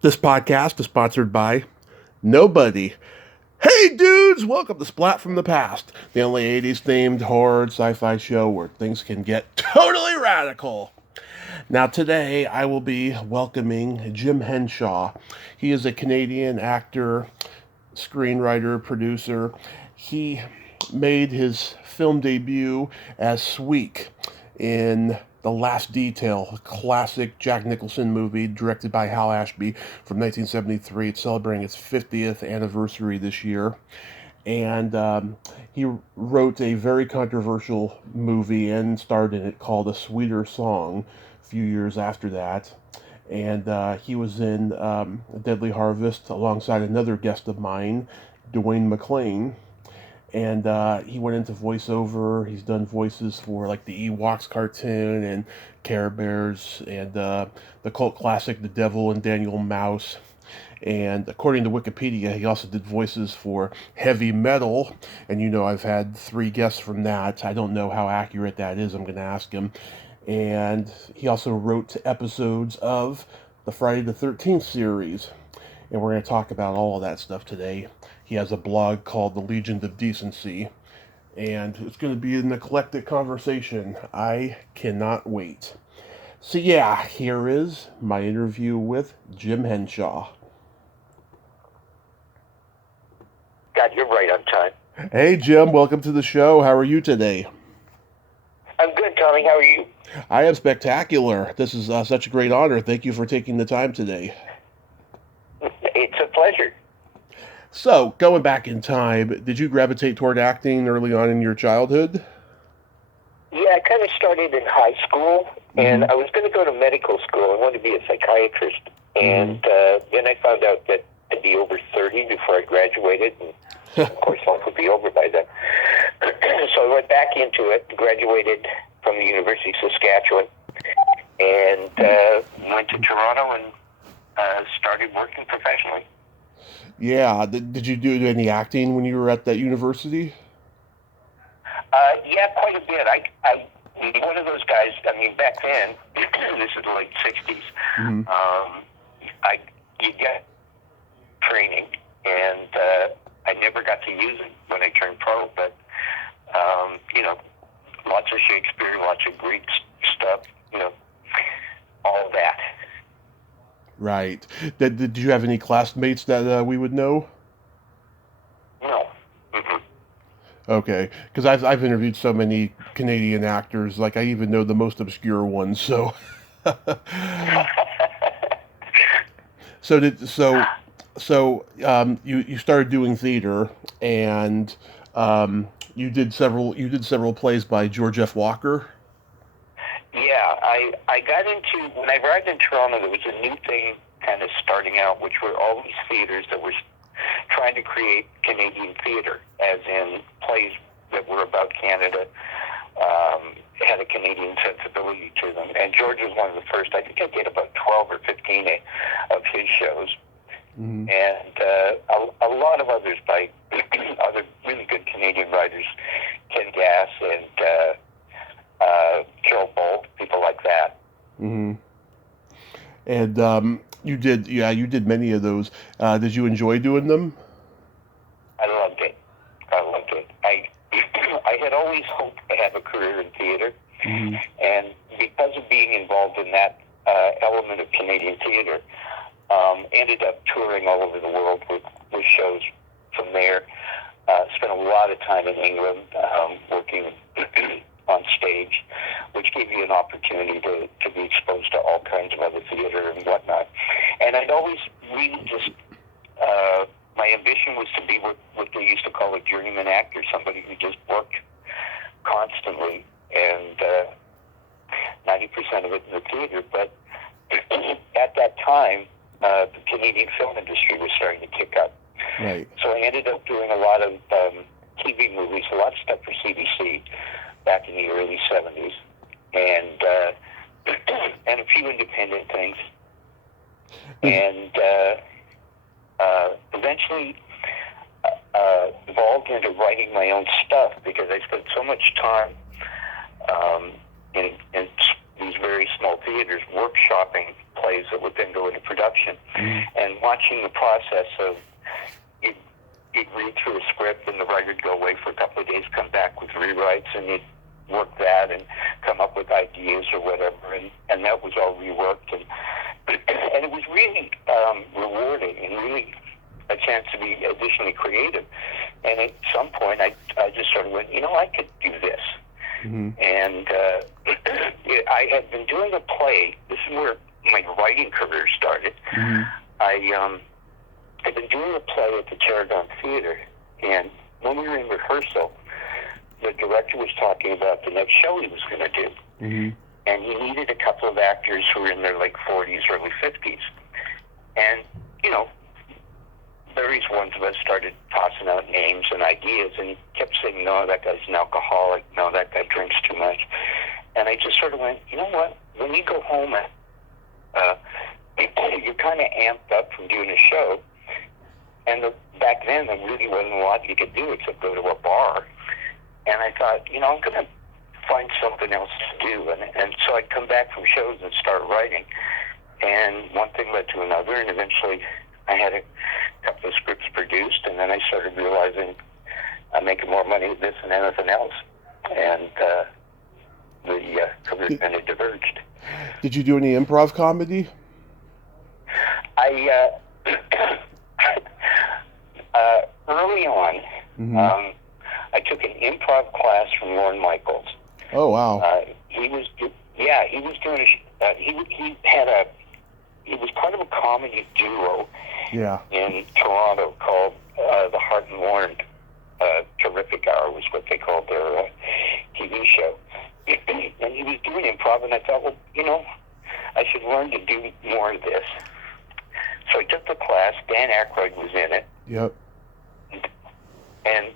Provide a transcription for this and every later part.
This podcast is sponsored by nobody. Hey dudes, welcome to Splat from the Past, the only 80s themed horror sci-fi show where things can get totally radical. Now today I will be welcoming Jim Henshaw. He is a Canadian actor, screenwriter, producer. He made his film debut as Sweek in The Last Detail, a classic Jack Nicholson movie directed by Hal Ashby from 1973. It's celebrating its 50th anniversary this year. And he wrote a very controversial movie and starred in it called A Sweeter Song a few years after that. And he was in Deadly Harvest alongside another guest of mine, Dwayne McClain. And he went into voiceover. He's done voices for like the Ewoks cartoon and Care Bears and the cult classic The Devil and Daniel Mouse. And according to Wikipedia, he also did voices for heavy metal. And you know, I've had 3 guests from that. I don't know how accurate that is. I'm going to ask him. And he also wrote episodes of the Friday the 13th series. And we're going to talk about all of that stuff today. He has a blog called The Legion of Decency. And it's going to be an eclectic conversation. I cannot wait. So yeah, here is my interview with Jim Henshaw. God, you're right on time. Hey Jim, welcome to the show. How are you today? I'm good, Tommy. How are you? I am spectacular. This is such a great honor. Thank you for taking the time today. It's a pleasure. So, going back in time, did you gravitate toward acting early on in your childhood? Yeah, I kind of started in high school, and I was going to go to medical school. I wanted to be a psychiatrist, and then I found out that I'd be over 30 before I graduated, and of course life would be over by then. So I went back into it, graduated from the University of Saskatchewan, and went to Toronto and started working professionally. Yeah. Did you do any acting when you were at that university? Yeah, quite a bit. I one of those guys. I mean, back then, this is the late '60s. You get training, and I never got to use it when I turned pro. But you know, lots of Shakespeare, lots of Greek stuff. You know, all that. Right. Did you have any classmates that we would know? No. Mm-mm. Okay, because I've interviewed so many Canadian actors, like I even know the most obscure ones. So, you started doing theater, and you did several plays by George F. Walker. Yeah, I got into, when I arrived in Toronto, there was a new thing kind of starting out, which were all these theaters that were trying to create Canadian theater, as in plays that were about Canada, had a Canadian sensibility to them. And George was one of the first. I think I did about 12 or 15 of his shows. And a lot of others by other really good Canadian writers, Ken Gass and Carol Bolt, people like that. And you did many of those. Did you enjoy doing them? I loved it. I had always hoped to have a career in theater, and because of being involved in that element of Canadian theater, ended up touring all over the world with shows from there. Spent a lot of time in England working on stage, which gave you an opportunity to be exposed to all kinds of other theater and whatnot. And I'd always really just, my ambition was to be what they used to call a journeyman actor, somebody who just worked constantly, and 90% of it in the theater. But at that time, the Canadian film industry was starting to kick up. Right. So I ended up doing a lot of TV movies, a lot of stuff for CBC back in the early 70s, and and a few independent things. And eventually evolved into writing my own stuff, because I spent so much time in these very small theaters workshopping plays that would then go into production. And watching the process of you'd read through a script and the writer would go away for a couple of days, come back with rewrites, and you'd work that and come up with ideas or whatever, and that was all reworked. And it was really rewarding and really a chance to be additionally creative. And at some point, I just sort of went, I could do this. And I had been doing a play. This is where my writing career started. I'd been doing a play at the Tarragon Theater, and when we were in rehearsal, the director was talking about the next show he was going to do. And he needed a couple of actors who were in their late 40s, early 50s. And, various ones of us started tossing out names and ideas, and he kept saying, no, that guy's an alcoholic, no, that guy drinks too much. And I just sort of went, you know what, when you go home, you're kind of amped up from doing a show, and back then there really wasn't a lot you could do except go to a bar. And I thought, I'm going to find something else to do. And so I'd come back from shows and start writing. And one thing led to another, and eventually I had a couple of scripts produced, and then I started realizing I'm making more money with this than anything else. And the career kind of diverged. Did you do any improv comedy? Early on, I took an improv class from Lorne Michaels. Oh, wow. He was doing he was part of a comedy duo in Toronto called the Heart and Lorne Terrific Hour was what they called their TV show. And he was doing improv, and I thought, well, I should learn to do more of this. So I took the class. Dan Aykroyd was in it. Yep. And,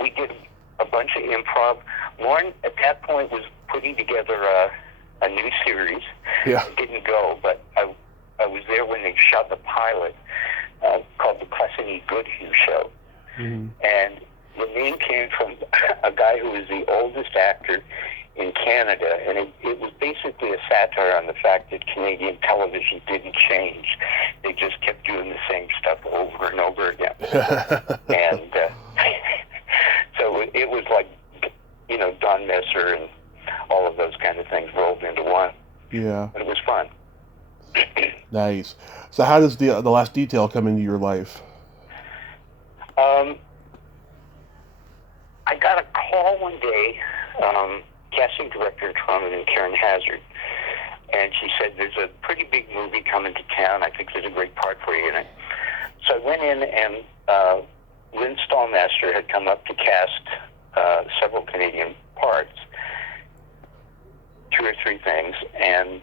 we did a bunch of improv. Lorne, at that point, was putting together a new series. Yeah. It didn't go, but I was there when they shot the pilot called the Crescent E. Goodhue Show. And the name came from a guy who was the oldest actor in Canada, and it was basically a satire on the fact that Canadian television didn't change. They just kept doing the same stuff over and over again. And so it was like, Don Messer and all of those kind of things rolled into one. Yeah. But it was fun. Nice. So how does the Last Detail come into your life? I got a call one day, casting director in Toronto named Karen Hazard, and she said, there's a pretty big movie coming to town. I think there's a great part for you in it. So I went in, and Lynn Stallmaster had come up to cast several Canadian parts, 2 or 3 things, and,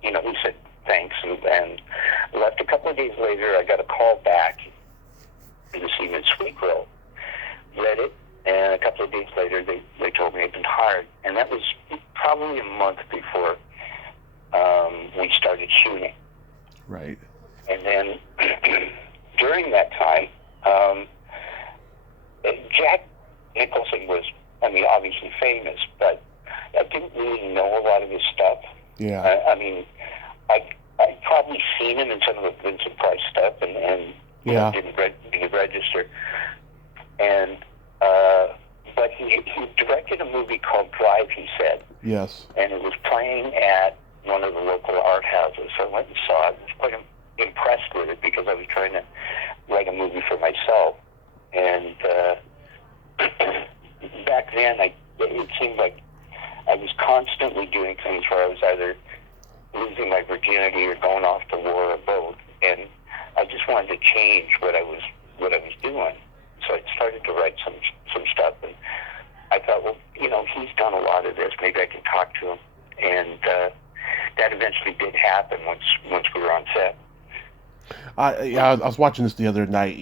he said thanks, and left. A couple of days later, I got a call back to the Seaman Sweek role. Read it, and a couple of days later, they told me I'd been hired, and that was probably a month before we started shooting. Right. And then during that time, Jack Nicholson was, obviously famous, but I didn't really know a lot of his stuff. Yeah. I'd probably seen him in some of the Vincent Price stuff, and didn't register. And but he directed a movie called Drive, he said. Yes. And it was playing at one of the local art houses. So I went and saw it. I was quite impressed with it because I was trying to write a movie for myself. And back then, it seemed like I was constantly doing things where I was either losing my virginity or going off to war or both. And I just wanted to change what I was doing. So I started to write some stuff, and I thought, well, he's done a lot of this. Maybe I can talk to him. And that eventually did happen once we were on set. I was watching this the other night.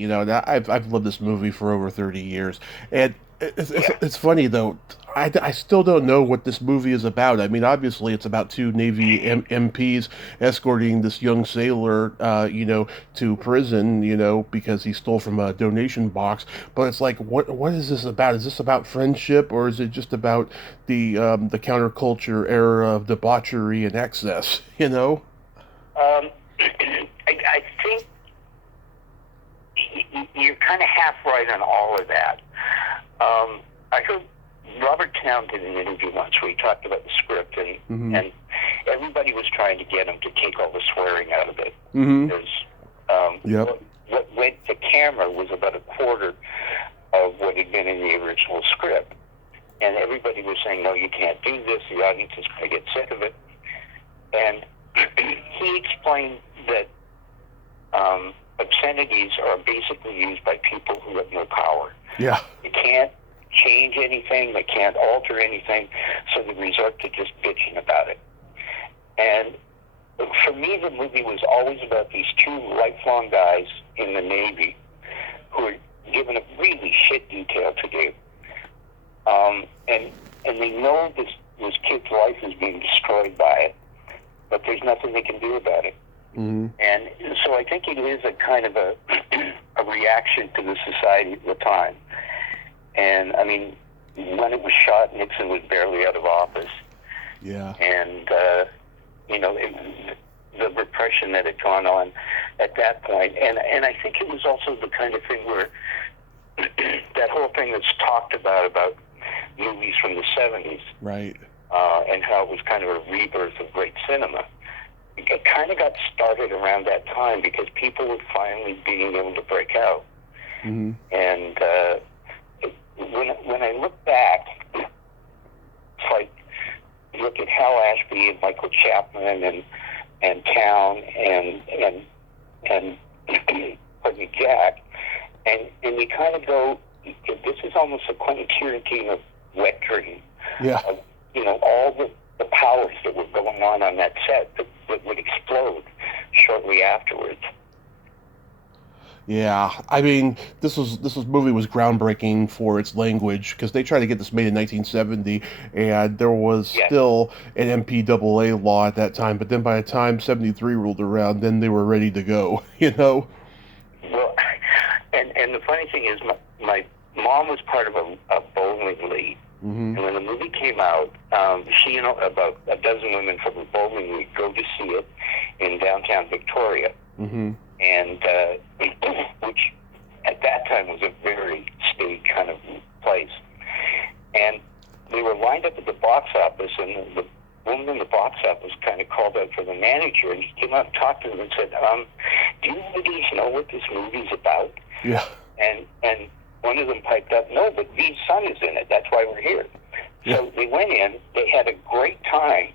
I've loved this movie for over 30 years, and it's funny though. I still don't know what this movie is about. Obviously it's about 2 Navy MPs escorting this young sailor, to prison, because he stole from a donation box. But it's like, what is this about? Is this about friendship, or is it just about the counterculture era of debauchery and excess? I think you're kind of half right on all of that. I heard Robert Towne did an interview once where he talked about the script, and everybody was trying to get him to take all the swearing out of it. Because what went to camera was about a quarter of what had been in the original script. And everybody was saying, no, you can't do this. The audience is going to get sick of it. And he explained that obscenities are basically used by people who have no power. Yeah. They can't change anything. They can't alter anything. So they resort to just bitching about it. And for me, the movie was always about these two lifelong guys in the Navy who were given a really shit detail to do. And they know this kid's life is being destroyed by it, but there's nothing they can do about it. And so I think it is a kind of a reaction to the society at the time. And, I mean, when it was shot, Nixon was barely out of office. Yeah. And, the repression that had gone on at that point. And I think it was also the kind of thing where that whole thing that's talked about movies from the 70s. Right. And how it was kind of a rebirth of great cinema. It kind of got started around that time because people were finally being able to break out. And when I look back, it's like look at Hal Ashby and Michael Chapman and Towne and pardon me, Jack, and you kind of go, this is almost a Quentin Tarantino wet dream. Yeah. Of, all the powers that were going on that set that would explode shortly afterwards. Yeah, I mean, this movie was groundbreaking for its language because they tried to get this made in 1970, and there was still an MPAA law at that time. But then by the time 73 rolled around, then they were ready to go. Well, and the funny thing is, my mom was part of a bowling league. And when the movie came out, she and about a dozen women from the bowling league go to see it in downtown Victoria. And which at that time was a very staid kind of place. And they were lined up at the box office, and the woman in the box office kind of called out for the manager, and he came out and talked to them and said, do you ladies know what this movie's about? Yeah. And one of them piped up, no, but V's son is in it. That's why we're here. Yeah. So they went in. They had a great time.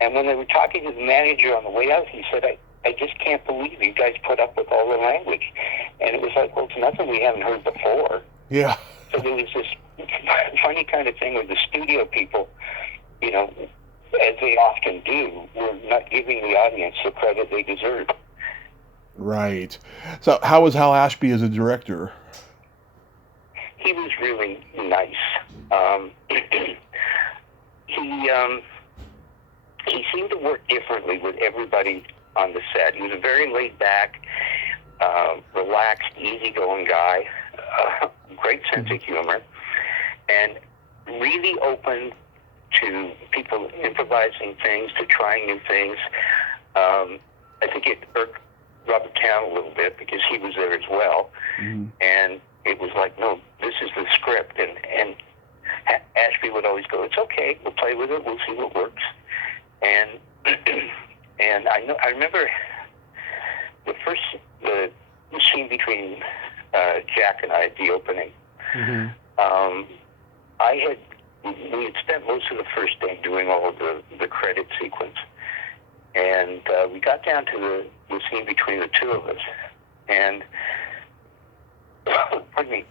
And when they were talking to the manager on the way out, he said, I just can't believe you guys put up with all the language. And it was like, well, it's nothing we haven't heard before. Yeah. So there was this funny kind of thing where the studio people, as they often do, were not giving the audience the credit they deserve. Right. So how was Hal Ashby as a director? He was really nice. He seemed to work differently with everybody on the set. He was a very laid-back, relaxed, easygoing guy, great sense of humor, and really open to people improvising things, to trying new things. I think it irked Robert Towne a little bit because he was there as well, and it was like, no, this is the script, and Ashby would always go, it's okay, we'll play with it, we'll see what works. And and I remember the scene between Jack and I at the opening. We had spent most of the first day doing all of the credit sequence, and we got down to the scene between the two of us, and pardon me,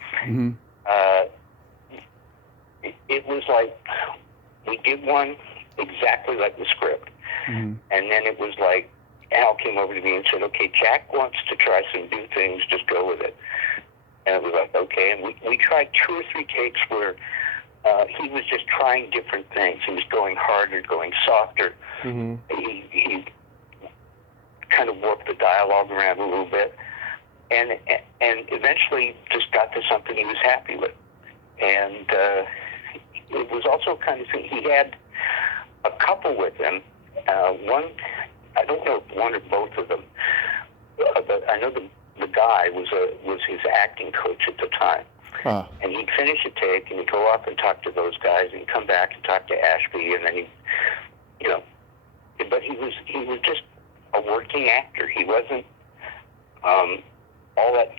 it was like we did one exactly like the script. And then it was like, Al came over to me and said, okay, Jack wants to try some new things, just go with it. And it was like, okay. And we tried 2 or 3 takes where he was just trying different things. He was going harder, going softer. He kind of warped the dialogue around a little bit. And eventually just got to something he was happy with. And it was also kind of thing, he had a couple with him. One I don't know if one or both of them, but I know the guy was his acting coach at the time. Huh. And he'd finish a take, and he'd go off and talk to those guys, and he'd come back and talk to Ashby, and then but he was just a working actor. He wasn't all that,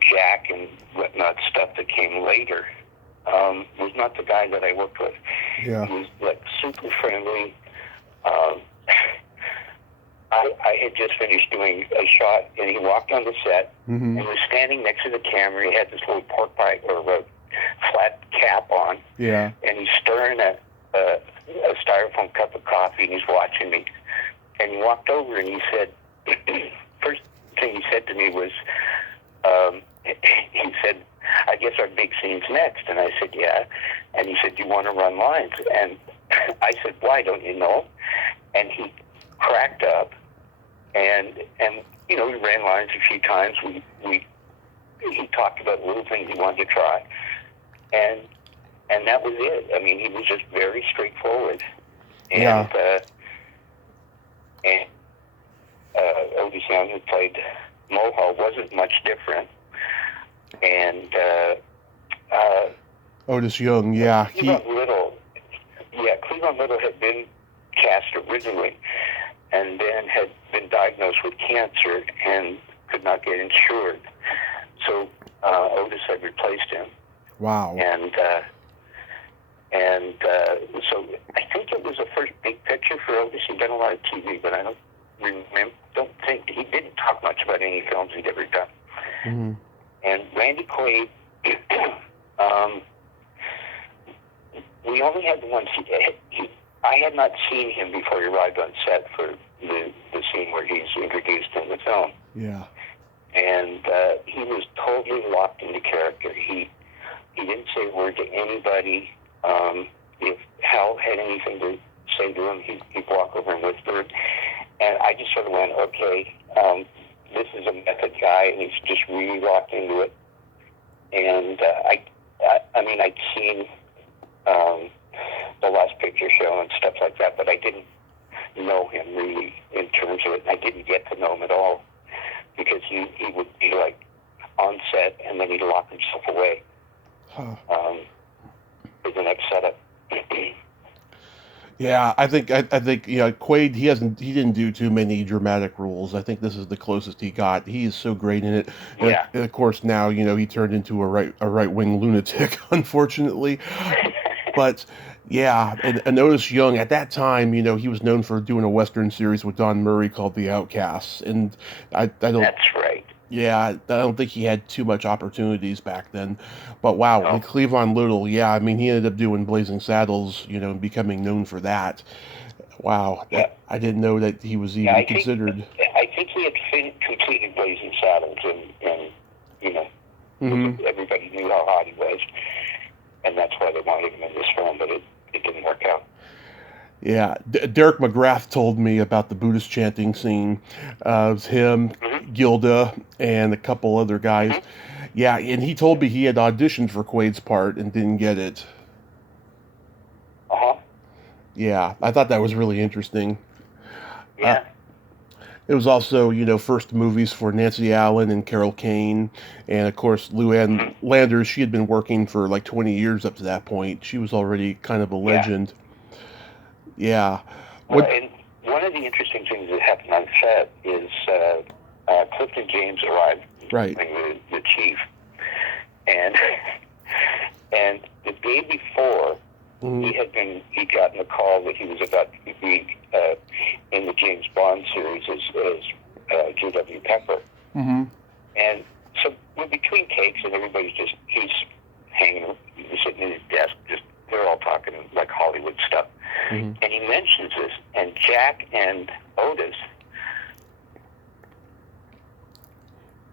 Jack and whatnot stuff that came later. Was not the guy that I worked with. Yeah. He was like super friendly. I had just finished doing a shot, and he walked on the set, Mm-hmm. and was standing next to the camera. He had this little pork pie or a flat cap on, Yeah. and he's stirring a styrofoam cup of coffee, and he's watching me. And he walked over, and he said, first thing he said to me was, he said, "I guess our big scene's next." And I said, "Yeah." And he said, "Do you want to run lines?" And I said, "Why, don't you know?" And he cracked up, and we ran lines a few times. He talked about little things he wanted to try, and that was it. I mean, he was just very straightforward. And Yeah. Otis Young, who played Mohawk, wasn't much different. And Otis Young, yeah. Cleveland Little had been cast originally, and then had been diagnosed with cancer and could not get insured. So Otis had replaced him. Wow. And so I think it was the first big picture for Otis. He'd done a lot of TV, but I don't think he didn't talk much about any films he'd ever done. Mm-hmm. And Randy Quaid, we only had the one scene. I had not seen him before he arrived on set for the scene where he's introduced in the film. Yeah. And he was totally locked into character. He didn't say a word to anybody. If Hal had anything to say to him, he'd walk over and whisper. And I just sort of went, okay, this is a method guy, and he's just really locked into it. And I'd seen the Last Picture Show and stuff like that, but I didn't know him really in terms of it. I didn't get to know him at all, because he would be like on set, and then he'd lock himself away. Huh. For the next setup. Yeah, I think Quaid, he didn't do too many dramatic roles. I think this is the closest he got. He is so great in it. Yeah. And of course now, he turned into a right-wing lunatic, unfortunately. But yeah, and Otis Young at that time, he was known for doing a Western series with Don Murray called The Outcasts, and I don't. That's right. Yeah, I don't think he had too much opportunities back then. But wow, with Cleavon Little, yeah, I mean, he ended up doing Blazing Saddles, and becoming known for that. Wow, I didn't know that he was even considered. I think he had completed Blazing Saddles, and Mm-hmm. everybody knew how hot he was, and that's why they wanted him in this film, but it didn't work out. Yeah, Derek McGrath told me about the Buddhist chanting scene. It was him, Mm-hmm. Gilda, and a couple other guys. Mm-hmm. Yeah, and he told me he had auditioned for Quaid's part and didn't get it. Uh-huh. Yeah, I thought that was really interesting. Yeah. It was also, first movies for Nancy Allen and Carol Kane. And, of course, Luann Landers, she had been working for like 20 years up to that point. She was already kind of a legend. Yeah. Well, and one of the interesting things that happened on set is Clifton James arrived, right, the chief, and the day before he'd gotten a call that he was about to be in the James Bond series as J.W. Pepper, and so we're between takes, and everybody's he's sitting at his desk, they're all talking like Hollywood stuff. And he mentions this, and Jack and Otis.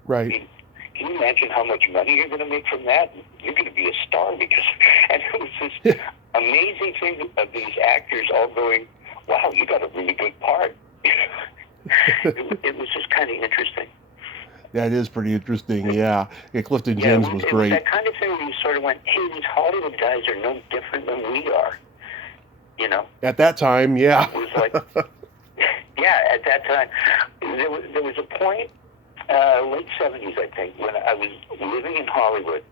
Right. Can you imagine how much money you're going to make from that? You're going to be a star and it was this amazing thing of these actors all going, "Wow, you got a really good part." It was just kind of interesting. That is pretty interesting, yeah. Clifton James was great. It was that kind of thing where you sort of went, "Hey, these Hollywood guys are no different than we are." At that time, yeah. It was like, Yeah, at that time, there was a point, late 70s, I think, when I was living in Hollywood,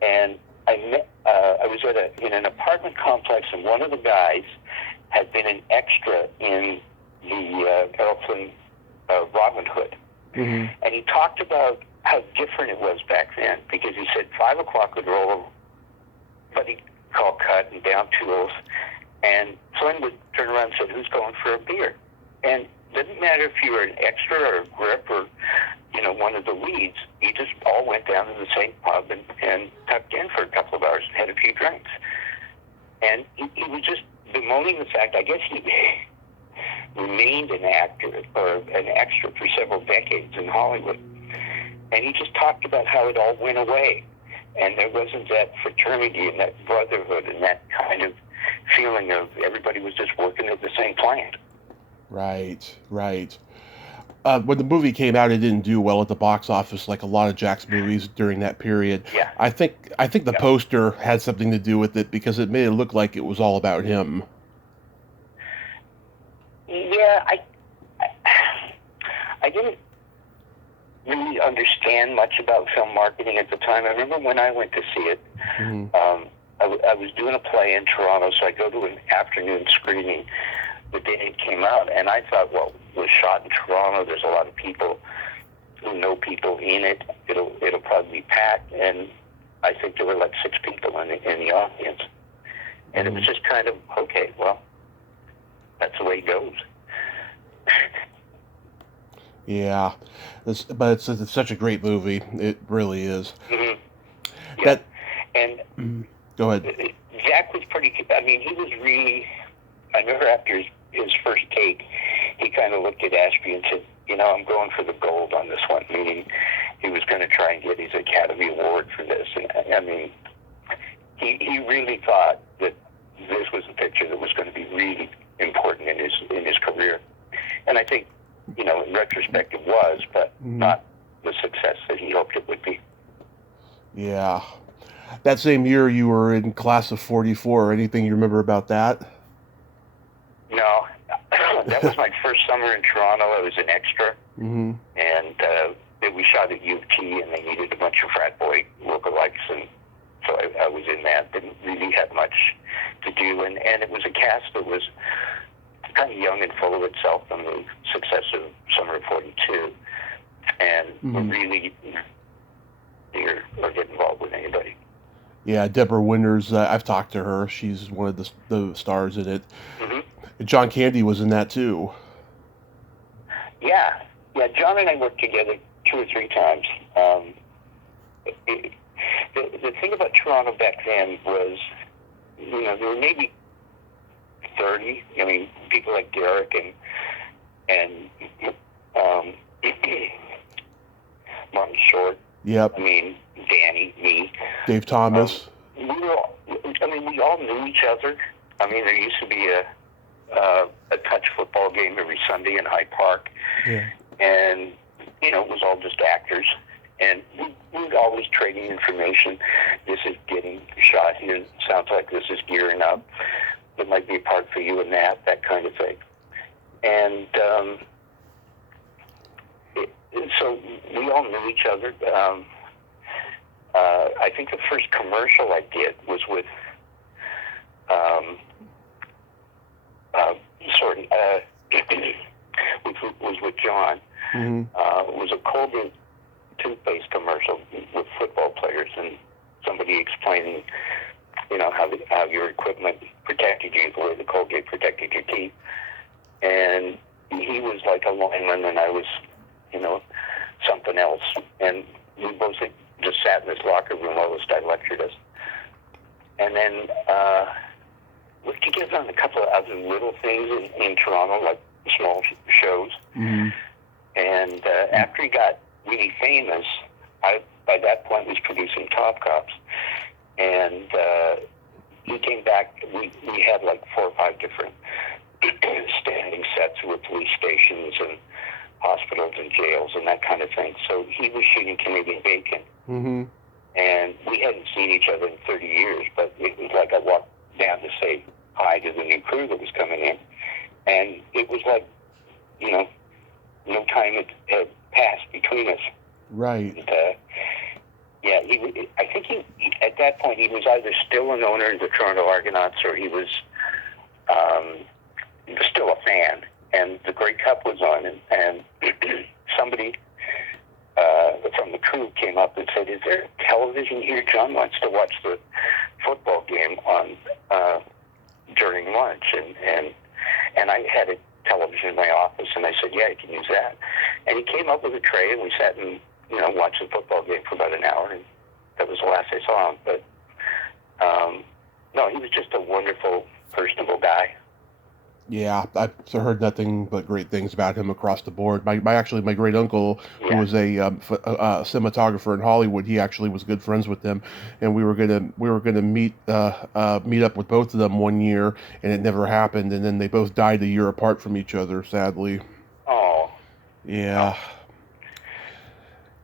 and I was in an apartment complex, and one of the guys had been an extra in the Errol Flynn Robin Hood. Mm-hmm. And he talked about how different it was back then, because he said 5 o'clock would roll, but he'd call cut and down tools, and Flynn would turn around and say, "Who's going for a beer?" And it didn't matter if you were an extra or a grip or, one of the leads, you just all went down to the same pub and tucked in for a couple of hours and had a few drinks. And he was just bemoaning the fact, I guess he remained an actor or an extra for several decades in Hollywood. And he just talked about how it all went away. And there wasn't that fraternity and that brotherhood and that kind of feeling of everybody was just working at the same plant. Right. When the movie came out, it didn't do well at the box office like a lot of Jack's movies during that period. Yeah. I think the poster had something to do with it because it made it look like it was all about him. Yeah, I didn't really understand much about film marketing at the time. I remember when I went to see it, Mm-hmm. I was doing a play in Toronto, so I go to an afternoon screening the day it came out, and I thought, well, it was shot in Toronto. There's a lot of people who know people in it. It'll probably be packed, and I think there were like 6 people in the audience, and it was just kind of okay. Well, that's the way it goes. Yeah, but it's such a great movie. It really is. Mm-hmm. Yeah. Go ahead. Jack was pretty. I mean, he was really. I remember after his first take, he kind of looked at Ashby and said, "I'm going for the gold on this one." Meaning, he was going to try and get his Academy Award for this. And I mean, he really thought that this was a picture that was going to be really important in his career. And I think, in retrospect, it was, but not the success that he hoped it would be. Yeah. That same year, you were in Class of '44. Anything you remember about that? No. That was my first summer in Toronto. I was an extra. Mm-hmm. And we shot at U of T, and they needed a bunch of frat boy lookalikes, and so I was in that. Didn't really have much to do, and it was a cast that was kind of young and full of itself from the success of Summer of '42, and really or get involved with anybody. Yeah, Deborah Winters, I've talked to her. She's one of the stars in it. Mm-hmm. And John Candy was in that too. Yeah, John and I worked together 2 or 3 times. The thing about Toronto back then was, there were maybe 30. I mean, people like Derek and Martin Short. Yep. I mean, Danny, me. Dave Thomas. We all knew each other. I mean, there used to be a touch football game every Sunday in Hyde Park. Yeah. And, it was all just actors. And we'd always trading information. This is getting shot here. Sounds like this is gearing up. There might be a part for you in that kind of thing. And so we all knew each other. I think the first commercial I did was with was with John. Mm-hmm. It was a Colgate toothpaste commercial with football players, and somebody explaining, how your equipment protected you the way the Colgate protected your teeth. And he was like a lineman, and I was, something else. And we both just sat in this locker room while this guy lectured us. And then worked together on a couple of other little things in Toronto, like small shows. Mm-hmm. And after he got really famous, I, by that point, was producing Top Cops. And he came back. We had like 4 or 5 different standing sets with police stations and hospitals and jails and that kind of thing. So he was shooting Canadian Bacon. Mm-hmm. And we hadn't seen each other in 30 years, but it was like I walked down to say hi to the new crew that was coming in. And it was like, no time had passed between us. Right. And, I think at that point he was either still an owner of the Toronto Argonauts or he was still a fan. And the Grey Cup was on, and somebody from the crew came up and said, "Is there television here? John wants to watch the football game on during lunch." And I had a television in my office, and I said, "Yeah, you can use that." And he came up with a tray, and we sat and watched the football game for about an hour, and that was the last I saw him. But no, he was just a wonderful, personable guy. Yeah, I've heard nothing but great things about him across the board. My great uncle, who was a cinematographer in Hollywood, he actually was good friends with them, and we were gonna meet up with both of them one year, and it never happened. And then they both died a year apart from each other, sadly. Oh. Yeah.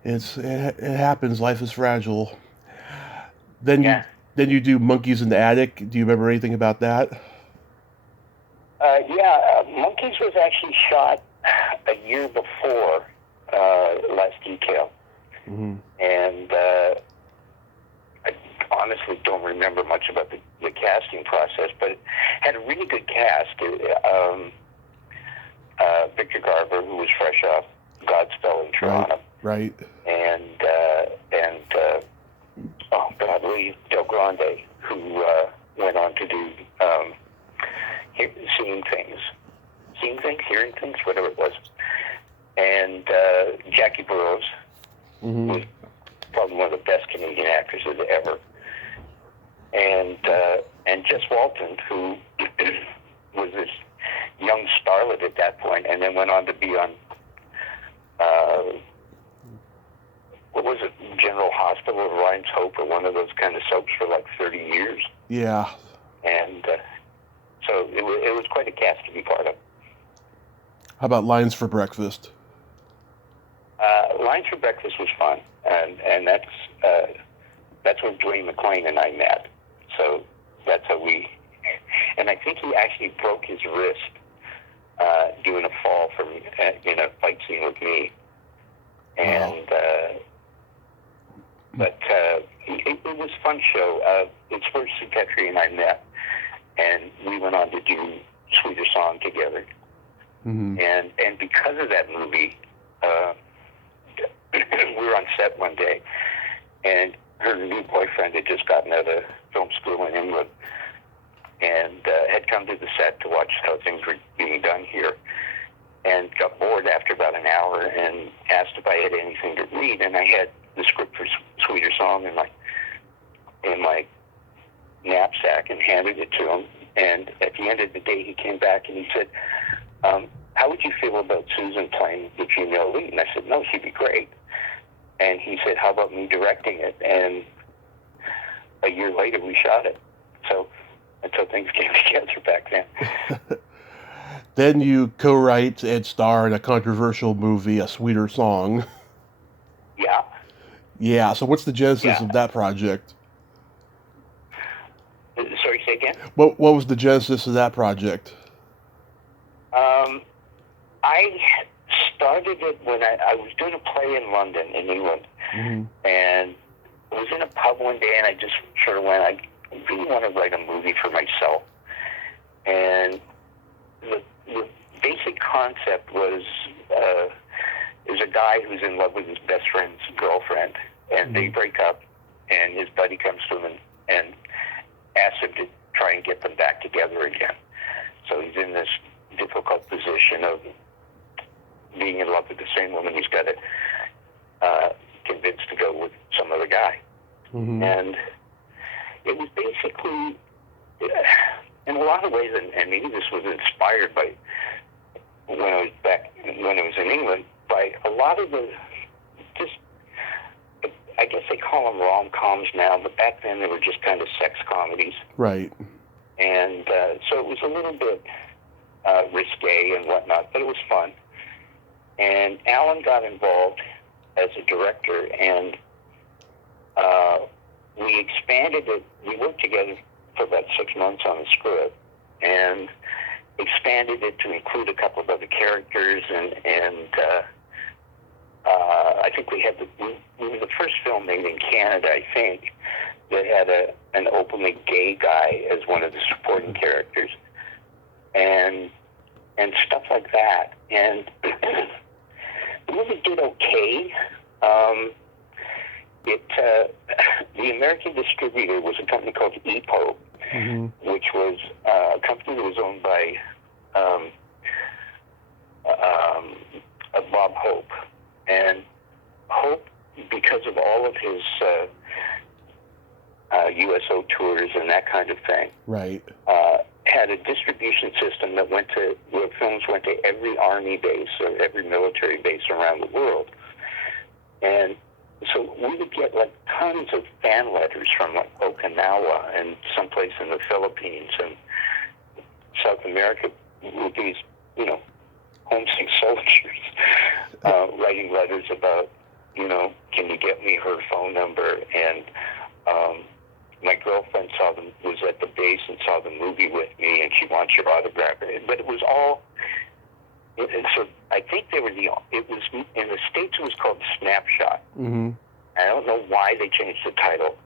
It happens. Life is fragile. Then you do Monkeys in the Attic. Do you remember anything about that? Monkeys was actually shot a year before Last Detail. Mm-hmm. And I honestly don't remember much about the casting process, but it had a really good cast. Victor Garber, who was fresh off Godspell in Toronto. Right. And Lee Del Grande, who went on to do Hearing Things, whatever it was. And Jackie Burroughs, mm-hmm. was probably one of the best Canadian actresses ever. And Jess Walton, who was this young starlet at that point, and then went on to be on what was it, General Hospital of Ryan's Hope, or one of those kind of soaps for like 30 years. Yeah. And so it was quite a cast to be part of. How about Lines for Breakfast? Lines for Breakfast was fun, and that's when Dwayne McClain and I met. So that's how we. And I think he actually broke his wrist doing a fall from in a fight scene with me. And but it was a fun show. It's where Sue Petrie and I met, and we went on to do Sweeter Song together. Mm-hmm. And because of that movie, we were on set one day, and her new boyfriend had just gotten out of film school in England, and had come to the set to watch how things were being done here, and got bored after about an hour and asked if I had anything to read, and I had the script for Sweeter Song in my knapsack and handed it to him. And at the end of the day, he came back and he said, "How would you feel about Susan playing the female lead?" And I said, "No, she'd be great." And he said, "How about me directing it?" And a year later, we shot it. So until things came together back then. Then you co-write and star in a controversial movie, A Sweeter Song. Yeah. Yeah, so what's the genesis of that project? Sorry, say again? What was the genesis of that project? I started it when I was doing a play in London, in England, mm-hmm. and I was in a pub one day, and I just sort of went, I really want to write a movie for myself. And the basic concept was there's a guy who's in love with his best friend's girlfriend, and they break up, and his buddy comes to him and asks him to try and get them back together again. So he's in this difficult position of being in love with the same woman he's got to convince to go with some other guy. Mm-hmm. And it was basically, in a lot of ways, and maybe this was inspired by when I was in England, by a lot of the, just, I guess they call them rom-coms now, but back then they were just kind of sex comedies. Right. And so it was a little bit risque and whatnot, but it was fun. And Alan got involved as a director, and we expanded it. We worked together for about 6 months on the script, and expanded it to include a couple of other characters, and I think we were the first film made in Canada, I think, that had an openly gay guy as one of the supporting characters, and stuff like that. And the movie did okay. The American distributor was a company called EPO, which was a company that was owned by Bob Hope. And Hope, because of all of his USO tours and that kind of thing, right, had a distribution system that where films went to every army base or every military base around the world. And so we would get like tons of fan letters from like Okinawa and someplace in the Philippines and South America with these, homesick soldiers writing letters about, can you get me her phone number? And my girlfriend was at the base and saw the movie with me, and she wants your autograph. But it was all. And so I think it was in the States it was called Snapshot. Mm-hmm. I don't know why they changed the title.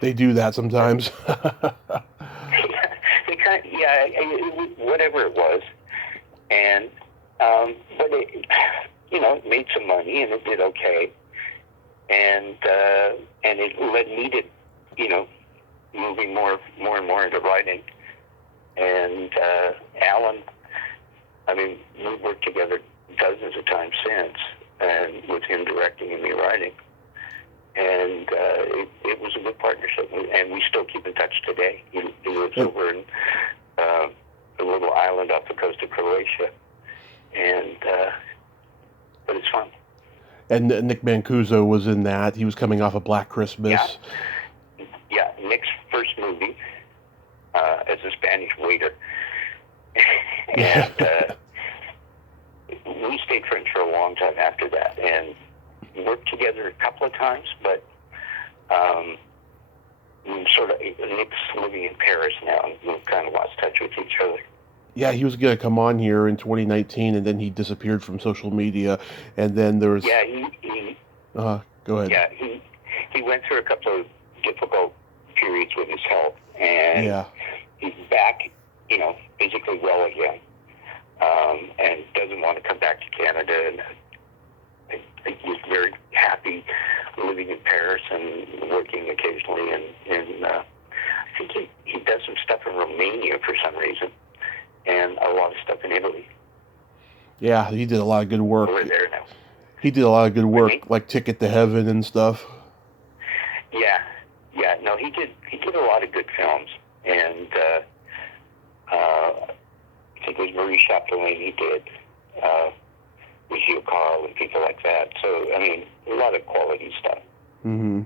They do that sometimes. Whatever it was, and but it made some money and it did okay, and it led me to moving more and more into writing, and Alan. I mean, we've worked together dozens of times since, and with him directing and me writing. And it was a good partnership, and we still keep in touch today. He lives over in a little island off the coast of Croatia, and but it's fun. And Nick Mancuso was in that. He was coming off of Black Christmas. Yeah, Nick's first movie as a Spanish waiter. And we stayed friends for a long time after that, and worked together a couple of times, but Nick's living in Paris now, and we've kind of lost touch with each other. Yeah, he was going to come on here in 2019, and then he disappeared from social media, and then there was... Yeah, go ahead. Yeah, he went through a couple of difficult periods with his health, and he's back, physically well again, and doesn't want to come back to Canada, and he was very happy living in Paris and working occasionally, and I think he does some stuff in Romania for some reason, and a lot of stuff in Italy. Yeah, he did a lot of good work. We're there now. He did a lot of good work, like Ticket to Heaven and stuff. Yeah. No, he did a lot of good films, and I think it was Marie Chapdelaine he did, with Gilles Carl and people like that. So, I mean, a lot of quality stuff. Mm-hmm.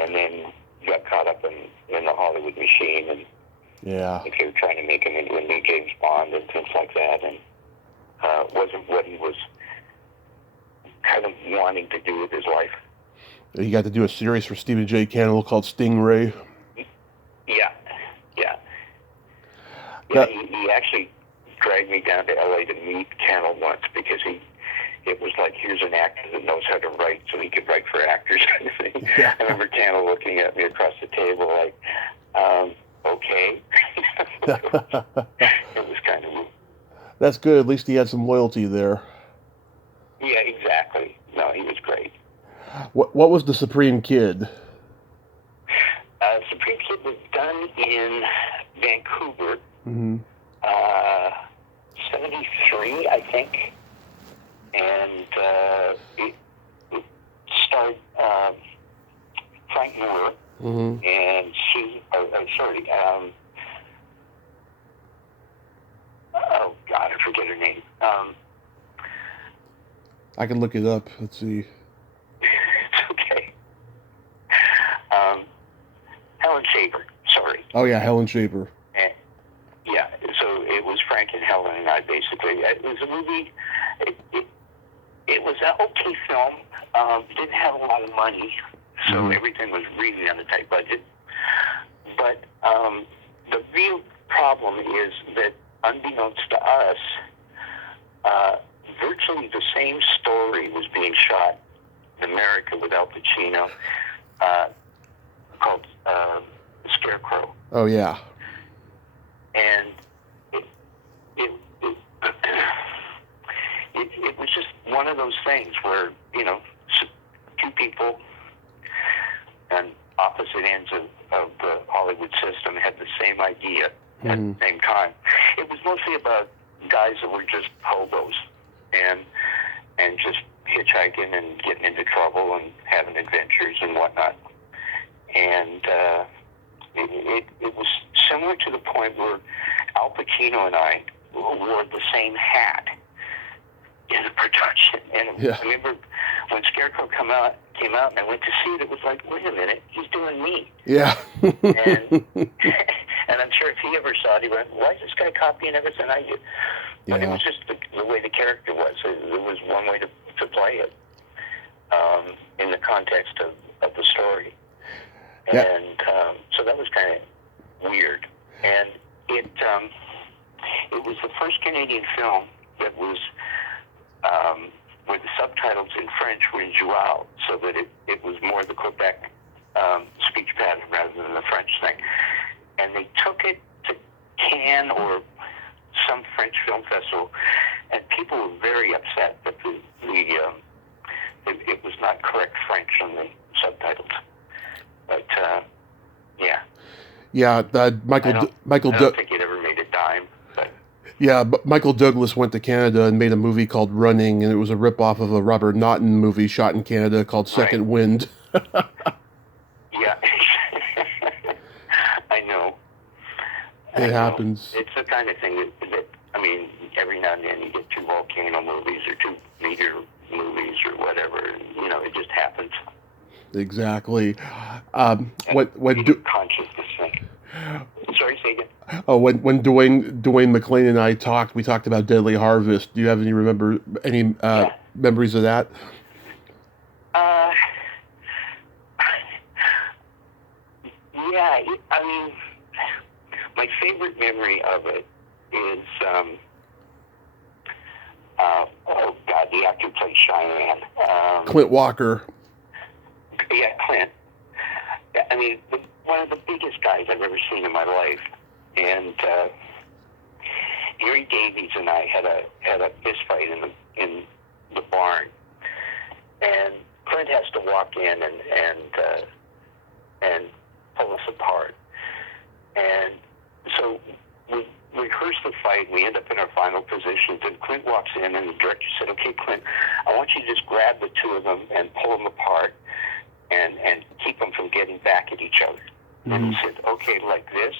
And then got caught up in the Hollywood machine, and if they were trying to make him into a new James Bond and things like that, and wasn't what he was kind of wanting to do with his life. He got to do a series for Stephen J. Cannell called Stingray. Yeah. He actually dragged me down to L.A. to meet Cannell once, because it was like, here's an actor that knows how to write, so he could write for actors kind of thing. Yeah. I remember Cannell looking at me across the table like, okay. It was kind of... That's good. At least he had some loyalty there. Yeah, exactly. No, he was great. What was The Supreme Kid? Supreme Kid was done in Vancouver, 73, I think, and it starred Frank Moore and oh God, I forget her name. I can look it up. Let's see. Okay. Helen Shaver, sorry. Oh, yeah, Helen Shaver. Yeah, so it was Frank and Helen and I, basically. It was a movie. It was an okay film. Didn't have a lot of money, so everything was really on a tight budget. But the real problem is that unbeknownst to us, virtually the same story was being shot in America with Al Pacino, called Scarecrow. Oh, yeah. And it was just one of those things where, two people on opposite ends of the Hollywood system had the same idea at the same time. It was mostly about guys that were just hobos and just hitchhiking and getting into trouble and having adventures and whatnot. And it was similar to the point where Al Pacino and I wore the same hat in the production. And I remember when Scarecrow came out and I went to see it, it was like, wait a minute, he's doing me. Yeah. and I'm sure if he ever saw it, he went, why is this guy copying everything I do? But it was just the way the character was. It was one way to play it in the context of the story. And so that was kind of weird. And it was the first Canadian film that was where the subtitles in French were in joual, so that it was more the Kovac speech pattern rather than the French thing. And they took it to Cannes or some French film festival, and people were very upset that it was not correct French on the subtitles. But yeah, Michael. I don't think it ever made a dime. But yeah, but Michael Douglas went to Canada and made a movie called Running, and it was a ripoff of a Robert Naughton movie shot in Canada called Second Wind. Yeah, I know. It happens. It's the kind of thing that I mean, every now and then you get two volcano movies or two meteor movies or whatever. It just happens. Exactly. Consciousness thing. Sorry, say again. Oh, when Dwayne McClane and I talked, we talked about Deadly Harvest. Do you have any memories of that? Yeah, I mean, my favorite memory of it is, the actor who played Cheyenne. Clint Walker. Yeah, Clint. I mean, one of the biggest guys I've ever seen in my life. And Gary Davies and I had a fist fight in the barn. And Clint has to walk in and pull us apart. And so we rehearsed the fight. We end up in our final positions, and Clint walks in, and the director said, "Okay, Clint, I want you to just grab the two of them and pull them apart and keep them from getting back at each other." Mm-hmm. And he said, "Okay, like this."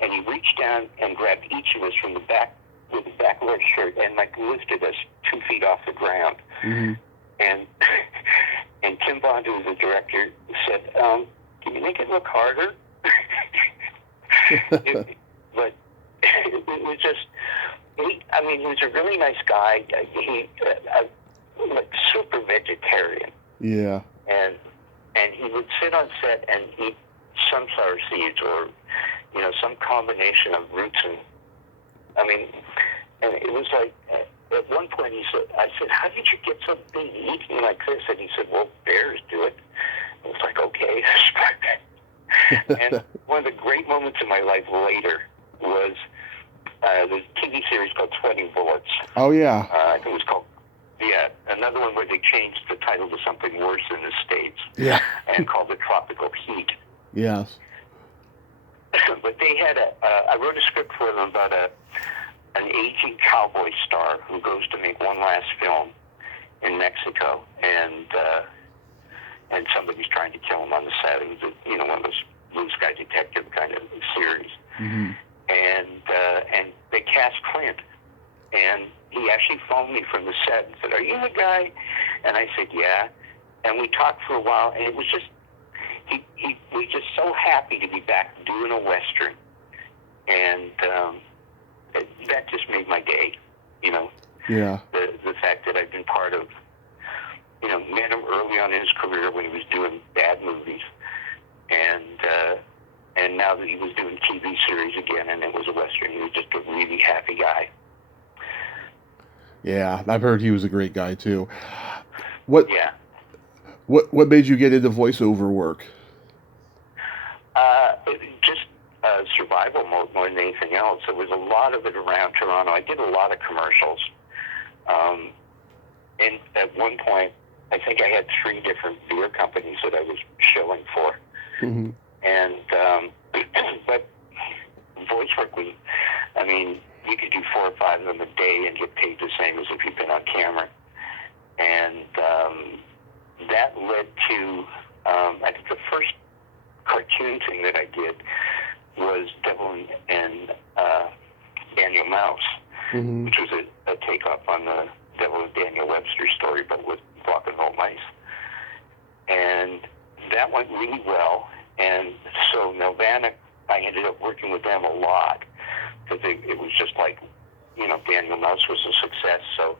And he reached down and grabbed each of us from the back with the back of our shirt and lifted us 2 feet off the ground. Mm-hmm. And Tim Bond, who was the director, said, "Can you make it look harder?" But it was just, he was a really nice guy. He super vegetarian. Yeah. And he would sit on set and eat sunflower seeds or, some combination of roots and it was like, at one point I said, "How did you get so big eating like this?" And he said, "Well, bears do it." I was like, "Okay." And one of the great moments in my life later was the TV series called Sweating Bullets. Oh, yeah. It was called, another one where they changed the title to something worse in the States. Yeah. And called it Tropical Heat. Yes. But they had I wrote a script for them about an aging cowboy star who goes to make one last film in Mexico, and somebody's trying to kill him on the set. It was one of those blue sky detective kind of series. Mm-hmm. And they cast Clint, and he actually phoned me from the set and said, "Are you the guy?" And I said, "Yeah." And we talked for a while, and it was just, he was just so happy to be back doing a Western. And that just made my day, Yeah. The fact that I've been part of, met him early on in his career when he was doing bad movies. And now now that he was doing TV series again, and it was a Western, he was just a really happy guy. Yeah, I've heard he was a great guy too. What Yeah. What made you get into voiceover work? Just survival mode more than anything else. There was a lot of it around Toronto. I did a lot of commercials. And at one point, I think I had 3 different beer companies that I was shilling for. Mm-hmm. And, but voice work was, I mean, you could do 4 or 5 of them a day and get paid the same as if you've been on camera. And that led to, I think the first cartoon thing that I did was Devil and Daniel Mouse, Mm-hmm. which was a takeoff on the Devil and Daniel Webster story, but with rock and roll mice. And that went really well. And so Nelvana, I ended up working with them a lot because it was just like, you know, Daniel Mouse was a success, so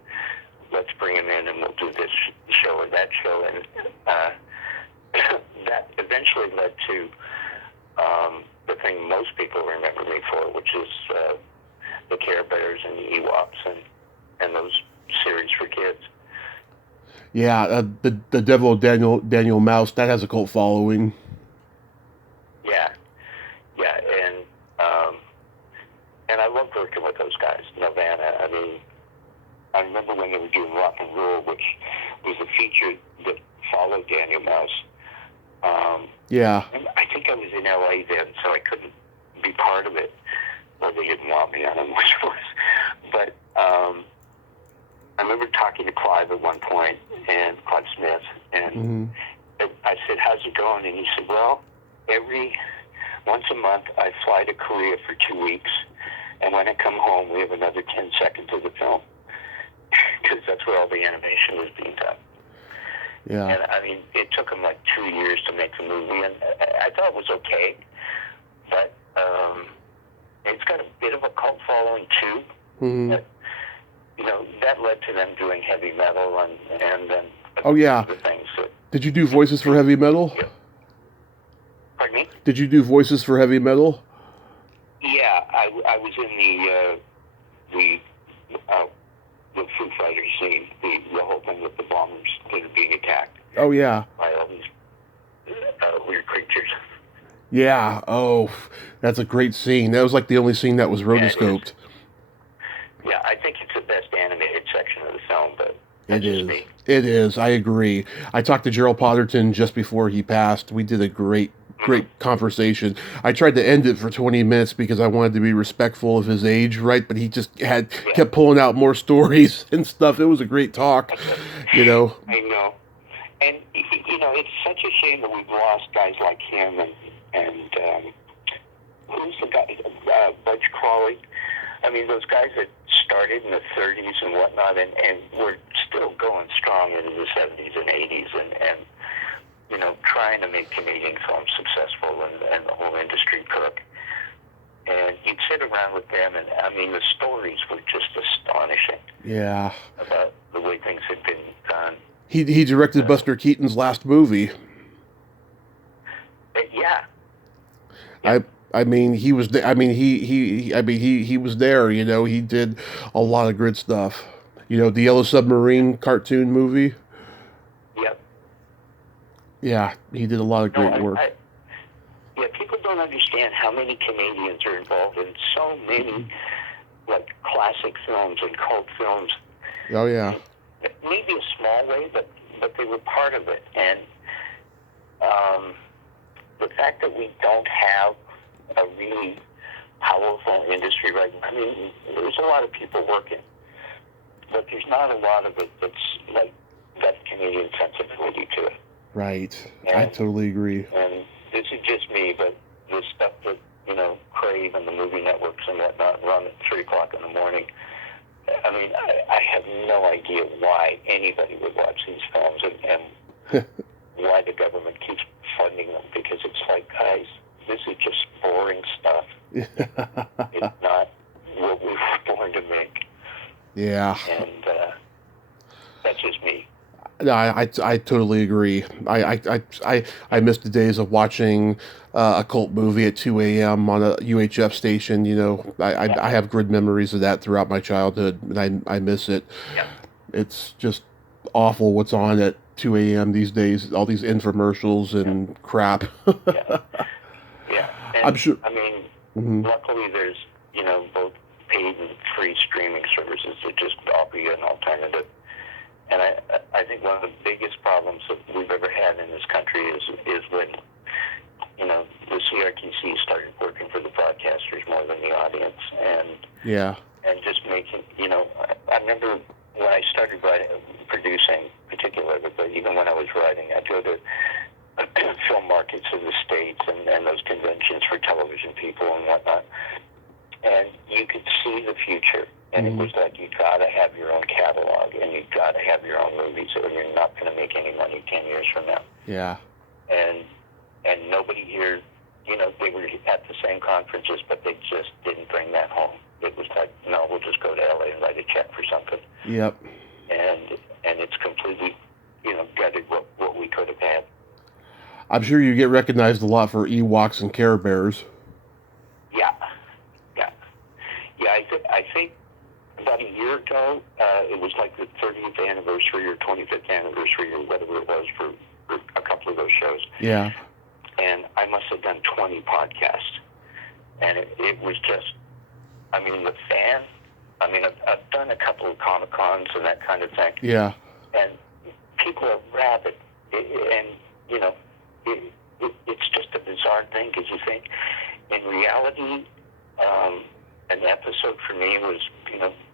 let's bring him in and we'll do this show or that show. And that eventually led to the thing most people remember me for, which is the Care Bears and the Ewoks and those series for kids. Yeah, the Devil Daniel Mouse, that has a cult following. Yeah, and I loved working with those guys, Nelvana. I mean, I remember when they were doing Rock and Roll, which was a feature that followed Daniel Mouse. Yeah. I think I was in LA then, so I couldn't be part of it, or they didn't want me. I don't know which was. But I remember talking to Clive at one point, and Clive Smith, and Mm-hmm. I said, "How's it going?" And he said, "Well, once a month, I fly to Korea for 2 weeks, and when I come home, we have another 10 seconds of the film, because that's where all the animation was being done." Yeah. And I mean, it took them like 2 years to make the movie, and I thought it was okay, but it's got a bit of a cult following too. Mm-hmm. But, you know, that led to them doing heavy metal and then Oh, yeah. the things that. Did you do voices for heavy metal? Yeah. Pardon me? Did you do voices for heavy metal? Yeah, I was in the Foo Fighters scene, the whole thing with the bombers that are being attacked Oh, yeah. by all these weird creatures. Yeah. Oh, that's a great scene. That was like the only scene that was rotoscoped. Yeah, I think it's the best animated section of the film, but It is. It is. I agree. I talked to Gerald Potterton just before he passed. We did a great conversation. I tried to end it for 20 minutes because I wanted to be respectful of his age, right? But he just kept pulling out more stories and stuff. It was a great talk, you know. I know. And, you know, it's such a shame that we've lost guys like him and who's the guy? Budge Crawley. I mean, those guys that started in the 30s and whatnot and were still going strong into the 70s and 80s and you know, trying to make Canadian films successful and the whole industry cook. And you'd sit around with them, and, I mean, the stories were just astonishing. Yeah. About the way things had been done. He directed Buster Keaton's last movie. Yeah. I mean, he was. I mean, he was there. You know, he did a lot of good stuff. You know, the Yellow Submarine cartoon movie. Yep. Yeah, he did a lot of great work. Yeah, people don't understand how many Canadians are involved in so many, like, classic films and cult films. Oh, yeah. Maybe a small way, but they were part of it. And the fact that we don't have a really powerful industry right now, I mean, there's a lot of people working, but there's not a lot of it that's, like, that Canadian sensibility to it. Right. I totally agree. And this is just me, but the stuff that, you know, Crave and the movie networks and whatnot run at 3 o'clock in the morning, I mean, I have no idea why anybody would watch these films and why the government keeps funding them, because it's like, guys, this is just boring stuff. It's not what we were born to make. Yeah. And that's just me. No, I totally agree. I miss the days of watching a cult movie at 2 a.m. on a UHF station. You know, I have good memories of that throughout my childhood, and I miss it. Yeah. It's just awful what's on at 2 a.m. these days. All these infomercials and crap. Yeah. Yeah. And, I'm sure. I mean, Mhm. luckily there's, both paid and free streaming services that just offer you an alternative. And I think one of the biggest problems that we've ever had in this country is when, the CRTC started working for the broadcasters more than the audience. Yeah. And just making, I remember when I started producing particularly, but even when I was writing, I'd go to film markets in the States and those conventions for television people and whatnot. And you could see the future. And it was like, you got to have your own catalog and you got to have your own movies or you're not going to make any money 10 years from now. Yeah. And nobody here, they were at the same conferences, but they just didn't bring that home. It was like, no, we'll just go to LA and write a check for something. Yep. And it's completely, gutted what we could have had. I'm sure you get recognized a lot for Ewoks and Care Bears. Yeah. I think about a year ago, it was like the 30th anniversary or 25th anniversary or whatever it was for a couple of those shows. Yeah. And I must have done 20 podcasts. And it was just, the fans, I've done a couple of Comic-Cons and that kind of thing. Yeah. And people are rabid. It's just a bizarre thing because you think, in reality, an episode for me was,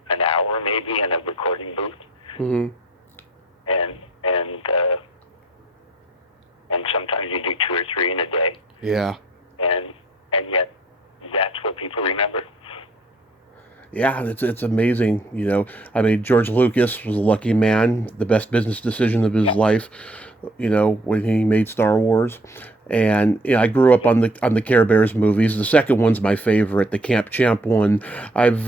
an hour maybe in a recording booth. Mm-hmm. And sometimes you do 2 or 3 in a day. Yeah. And yet that's what people remember. Yeah, it's amazing. George Lucas was a lucky man, the best business decision of his life, when he made Star Wars. And I grew up on the Care Bears movies. The second one's my favorite, the Camp Champ one. I've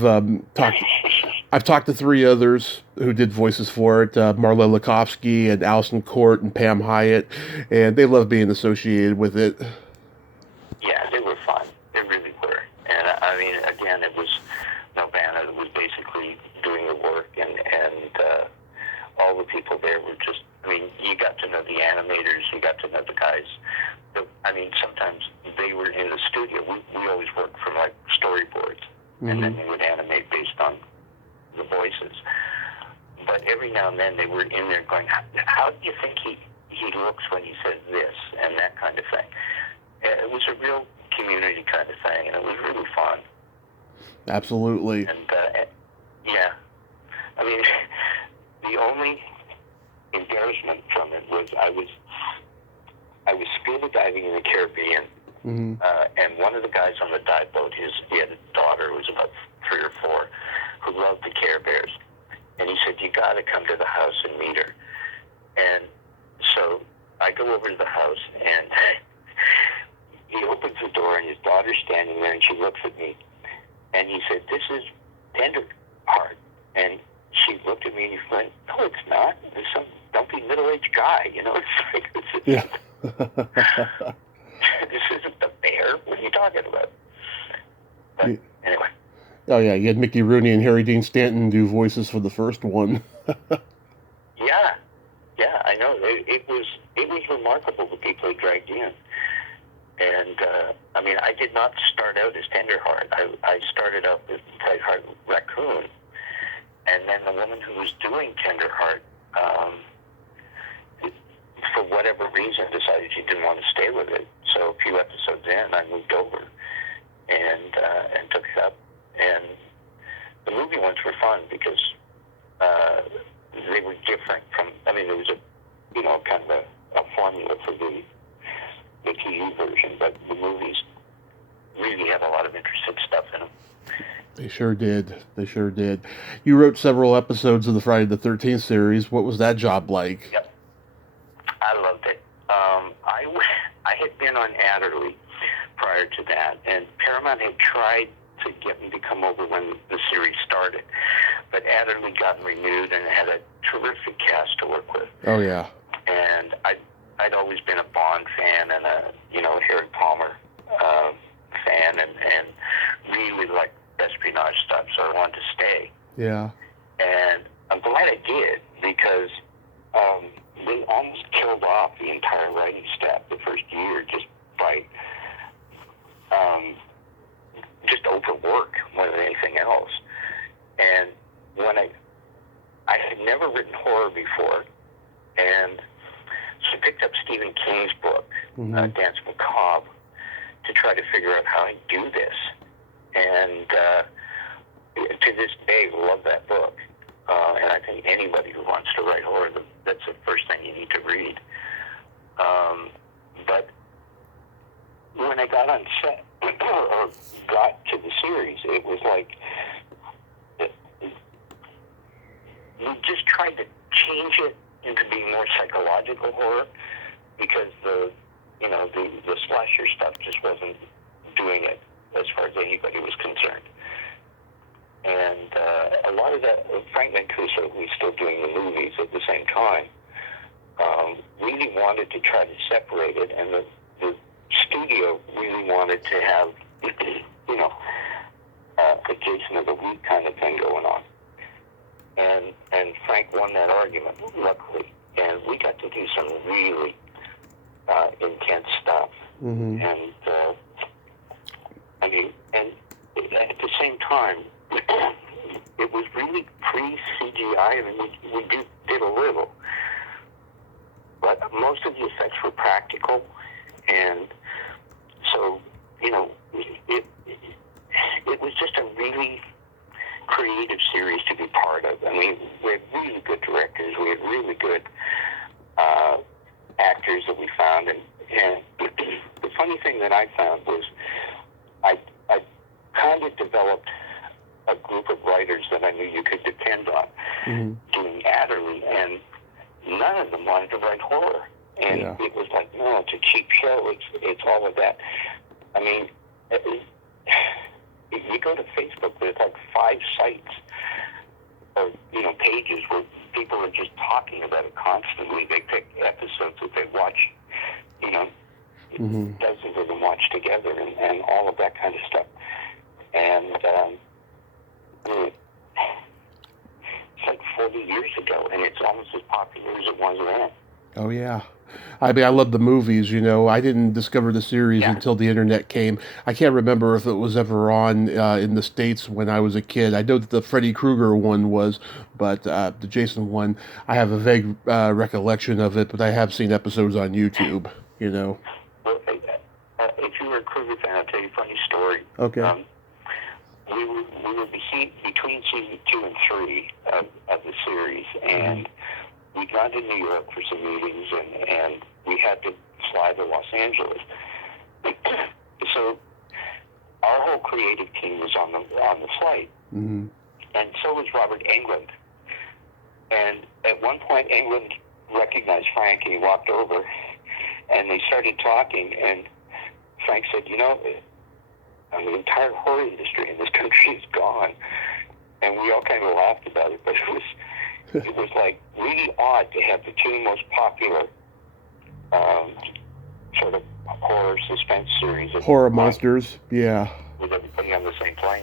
talked to 3 others who did voices for it, Marla Lakovsky and Allison Court and Pam Hyatt, and they love being associated with it. Yeah, they were fun. They really were. And again, it was Nelvana that was basically doing the work, and all the people there were just, you got to know the animators, you got to know the guys. Sometimes they were in the studio. We always worked from storyboards, and then they would animate based on the voices. But every now and then they were in there going, how do you think he looks when he says this, and that kind of thing. It was a real community kind of thing, and it was really fun. Absolutely. And yeah, the only embarrassment from it was I was scuba diving in the Caribbean, and one of the guys on the dive boat, he had a daughter who was about 3 or 4, who loved the Care Bears, and he said, you got to come to the house and meet her. And so I go over to the house, and he opens the door, and his daughter's standing there, and she looks at me, and he said, this is Tenderheart. And she looked at me, and he went, no, it's not. There's some dumpy middle-aged guy, It's like, yeah. this isn't the bear. What are you talking about? But anyway. Oh yeah, you had Mickey Rooney and Harry Dean Stanton do voices for the first one. Yeah, I know. It was remarkable the people they dragged in. And I did not start out as Tenderheart. I started out as Brightheart Raccoon, and then the woman who was doing Tenderheart, for whatever reason, decided she didn't want to stay with it. So a few episodes in, I moved over and took it up. And the movie ones were fun because they were different from. There was a kind of a formula for the TV version, but the movies really had a lot of interesting stuff in them. They sure did. You wrote several episodes of the Friday the 13th series. What was that job like? Yep. I loved it. I had been on Adderley prior to that, and Paramount had tried to get me to come over when the series started, but Adderley got renewed and had a terrific cast to work with. Oh, yeah. And I'd always been a Bond fan and a Harry Palmer fan, and really liked espionage stuff, so I wanted to stay. Yeah. And I'm glad I did, because they almost killed off the entire writing staff the first year just by just overwork more than anything else. And when I had never written horror before, and so I picked up Stephen King's book, Dance Macabre, to try to figure out how I do this. And to this day, love that book. And I think anybody who wants to write horror, that's the first thing you need to read. But when I got on set, or got to the series, it was like, we just tried to change it into being more psychological horror, because the slasher stuff just wasn't doing it as far as anybody was concerned. And a lot of that, Frank Mancuso, who's still doing the movies at the same time, really wanted to try to separate it, and the studio really wanted to have, a Jason of the Week kind of thing going on. And Frank won that argument, luckily. And we got to do some really intense stuff. Mm-hmm. And, and at the same time, it was really pre-CGI. I mean, we did a little. But most of the effects were practical. And so, it was just a really creative series to be part of. I mean, we had really good directors. We had really good actors that we found. And the funny thing that I found was I kind of developed a group of writers that I knew you could depend on doing Adderley, and none of them wanted to write horror. And it was like, no, it's a cheap show. It's all of that. I mean, if you go to Facebook, there's like 5 sites or pages where people are just talking about it constantly. They pick episodes that they watch, dozens of them watch together, and all of that kind of stuff. And it's like 40 years ago, and it's almost as popular as it was then. Oh, yeah. I mean, I love the movies, I didn't discover the series until the internet came. I can't remember if it was ever on in the States when I was a kid. I know that the Freddy Krueger one was, but the Jason one, I have a vague recollection of it, but I have seen episodes on YouTube, Well, if you were a Krueger fan, I'll tell you a funny story. Okay. We were between season 2 and 3 of the series, and we'd gone to New York for some meetings, and we had to fly to Los Angeles. So our whole creative team was on the flight, and so was Robert Englund. And at one point, Englund recognized Frank, and he walked over, and they started talking, and Frank said, the entire horror industry in this country is gone. And we all kind of laughed about it, but it was like really odd to have the 2 most popular sort of horror suspense series. Horror monsters, yeah. With everybody on the same plane.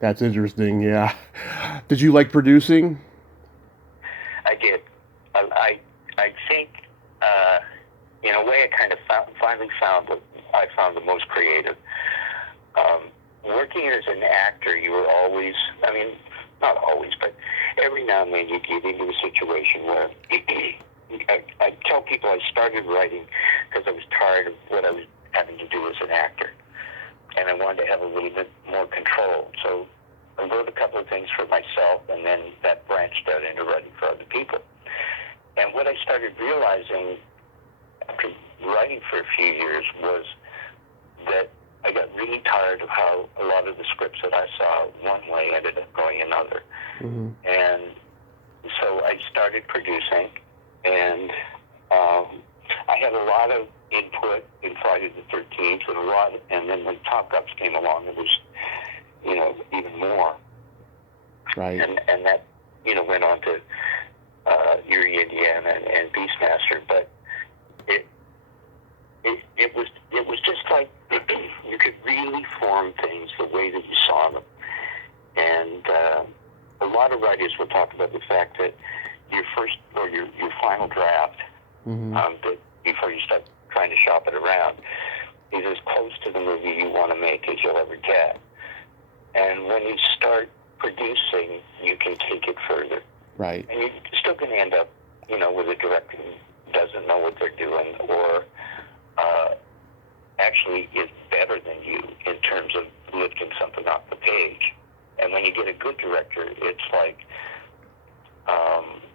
That's interesting, yeah. Did you like producing? I did. I think, in a way, I kind of finally found what I found the most creative. Working as an actor, you were always, not always, but every now and then you get into a situation where I tell people I started writing because I was tired of what I was having to do as an actor, and I wanted to have a little bit more control. So I wrote a couple of things for myself, and then that branched out into writing for other people. And what I started realizing after writing for a few years was that I got really tired of how a lot of the scripts that I saw one way ended up going another. And so I started producing, and I had a lot of input in Friday the 13th, and then when Top Gups came along, it was, even more. Right. And that went on to Erie, Indiana, and Beastmaster, but it was just like you could really form things the way that you saw them, and a lot of writers will talk about the fact that your first or your final draft, that before you start trying to shop it around, is as close to the movie you want to make as you'll ever get. And when you start producing, you can take it further. Right. And you're still going to end up, with a director who doesn't know what they're doing, or actually is better than you in terms of lifting something off the page. And when you get a good director, it's like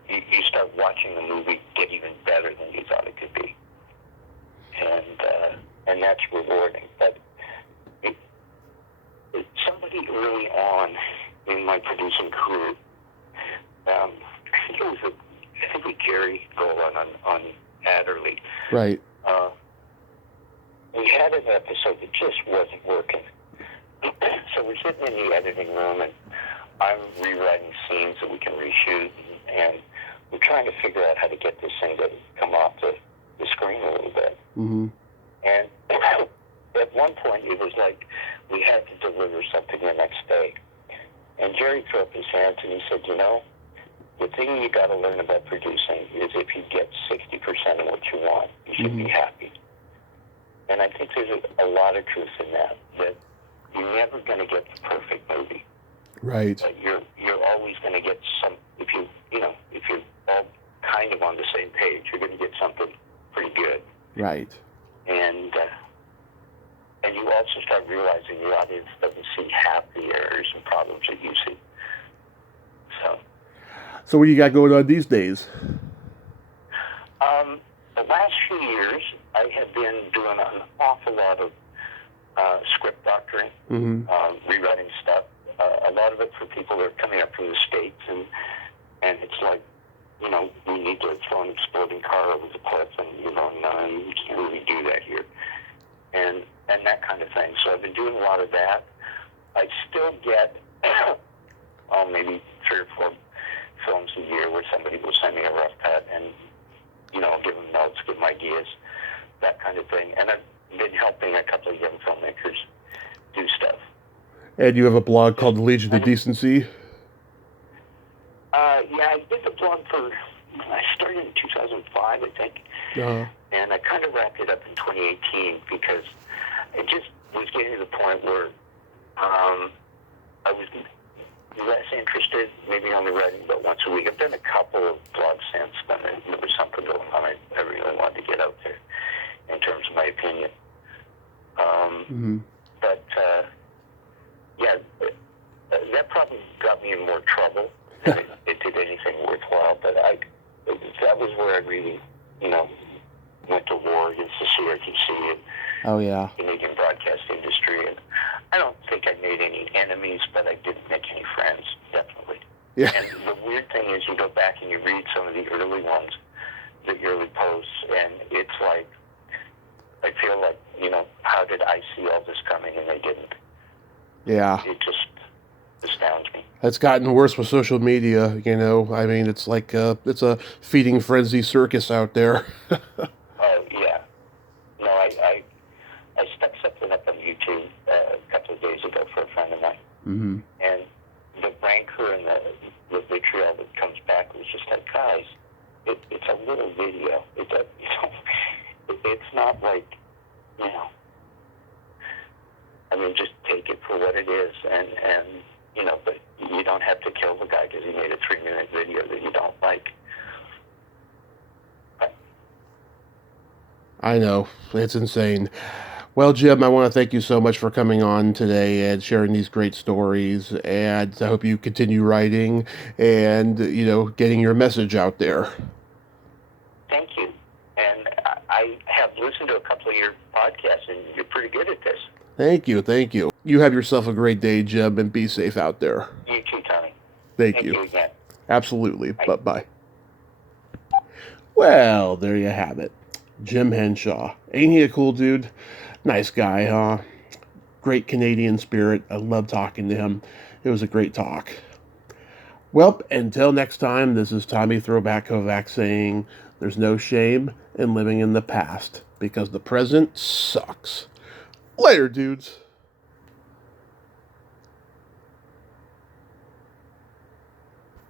you start watching the movie get even better than you thought it could be. And that's rewarding. But somebody early on in my producing career, I think it was Jerry Golan on Adderley. Right. We had an episode that just wasn't working. So we're sitting in the editing room, and I'm rewriting scenes that we can reshoot, and we're trying to figure out how to get this thing to come off the screen a little bit. Mm-hmm. And at one point, it was like we had to deliver something the next day. And Jerry threw up his hands and he said, the thing you got to learn about producing is if you get 60% of what you want, you should be happy. And I think there's a lot of truth in that you're never going to get the perfect movie. Right. But you're always going to get some, if you're all kind of on the same page, you're going to get something pretty good. Right. And you also start realizing the audience doesn't see half the errors and problems that you see. So what do you got going on these days? The last few years, I have been doing an awful lot of script doctoring, rewriting stuff. A lot of it for people that are coming up from the States, and it's like, we need to throw an exploding car over the cliff, and no, you can't really do that here, and that kind of thing. So I've been doing a lot of that. I still get maybe 3 or 4 films a year where somebody will send me a rough cut, and give them notes, give them ideas, that kind of thing. And I've been helping a couple of young filmmakers do stuff. And you have a blog called The Legion of Decency? Yeah, I did the blog I started in 2005, I think. Uh-huh. And I kind of wrapped it up in 2018 because it just was getting to the point where I was less interested, maybe only writing about once a week. I've done a couple of blogs since, but there was something going on I really wanted to get out there in terms of my opinion. But, yeah, that probably got me in more trouble than it did anything worthwhile. But that was where I really, went to war against the CRTC and the Canadian broadcast industry. And I don't think I made any enemies, but I didn't make any friends, definitely. Yeah. And the weird thing is you go back and you read some of the early ones, the early posts, and it's like, I feel like, how did I see all this coming and they didn't? Yeah. It just astounds me. It's gotten worse with social media, I mean, it's like it's a feeding frenzy circus out there. Oh, yeah. No, I stuck something up on YouTube a couple of days ago for a friend of mine. Mm-hmm. And the rancor and the vitriol that comes back was just like, guys, it's a little video. It's not like, I mean, just take it for what it is, and but you don't have to kill the guy because he made a 3-minute video that you don't like. But I know, it's insane. Well, Jim, I want to thank you so much for coming on today and sharing these great stories, and I hope you continue writing and, getting your message out there. Thank you. And I have listened to a couple of your podcasts, and you're pretty good at this. Thank you. You have yourself a great day, Jim, and be safe out there. You too, Tommy. Thank you. Again. Absolutely. Bye-bye. Well, there you have it. Jim Henshaw. Ain't he a cool dude? Nice guy, huh? Great Canadian spirit. I love talking to him. It was a great talk. Well, until next time, this is Tommy Throwback Kovac saying there's no shame in living in the past because the present sucks. Later, dudes.